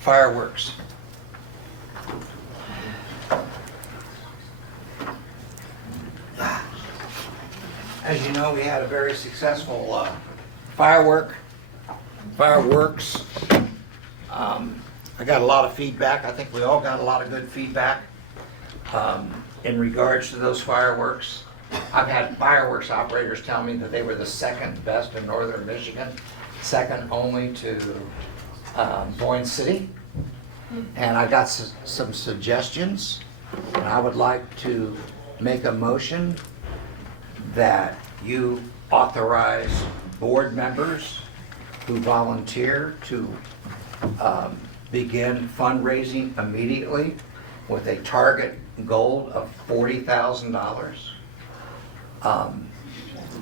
Fireworks. As you know, we had a very successful fireworks. I got a lot of feedback. I think we all got a lot of good feedback in regards to those fireworks. I've had fireworks operators tell me that they were the second best in northern Michigan, second only to Boyne City. And I got some suggestions, and I would like to make a motion that you authorize board members who volunteer to begin fundraising immediately with a target goal of $40,000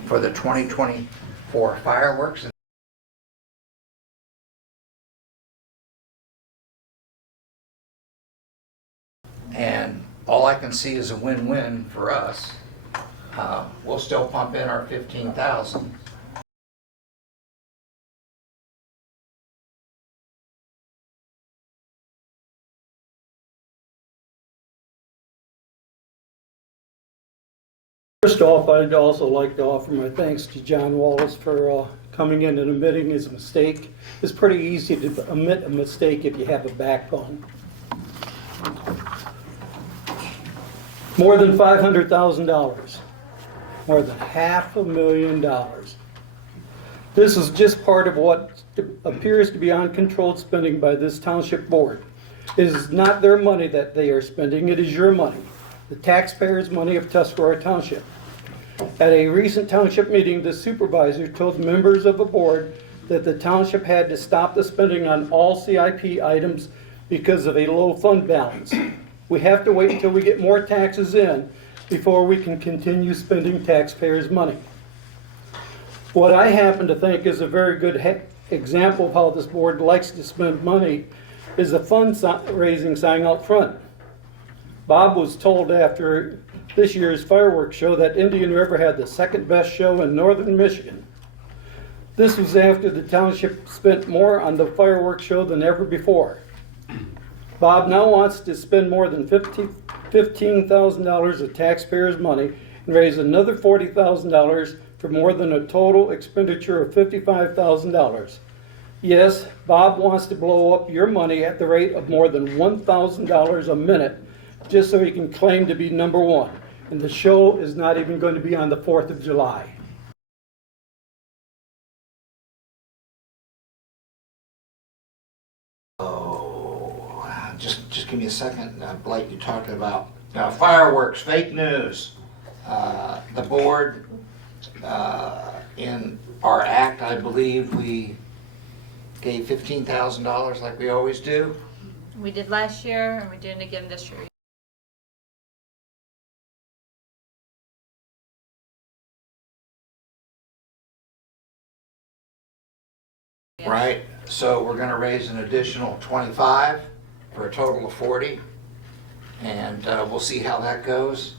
for the 2024 fireworks. And all I can see is a win-win for us. We'll still pump in our 15,000. First off, I'd also like to offer my thanks to John Wallace for coming in and admitting his mistake. It's pretty easy to admit a mistake if you have a backbone. More than $500,000. More than $500,000. This is just part of what appears to be uncontrolled spending by this township board. It is not their money that they are spending, it is your money, the taxpayers' money of Tuscarora Township. At a recent township meeting, the supervisor told members of the board that the township had to stop the spending on all CIP items because of a low fund balance. We have to wait until we get more taxes in before we can continue spending taxpayers' money. What I happen to think is a very good example of how this board likes to spend money is the fundraising sign out front. Bob was told after this year's fireworks show that Indian River had the second best show in northern Michigan. This was after the township spent more on the fireworks show than ever before. Bob now wants to spend more than $15,000 of taxpayers' money and raise another $40,000 for more than a total expenditure of $55,000. Yes, Bob wants to blow up your money at the rate of more than $1,000 a minute just so he can claim to be number one. And the show is not even going to be on the 4th of July. Just give me a second. Blake, you talked about fireworks, fake news. The board, in our act, I believe we gave $15,000 like we always do. We did last year, and we're doing it again this year. Yes. Right? So we're going to raise an additional 25 for a total of 40, and we'll see how that goes.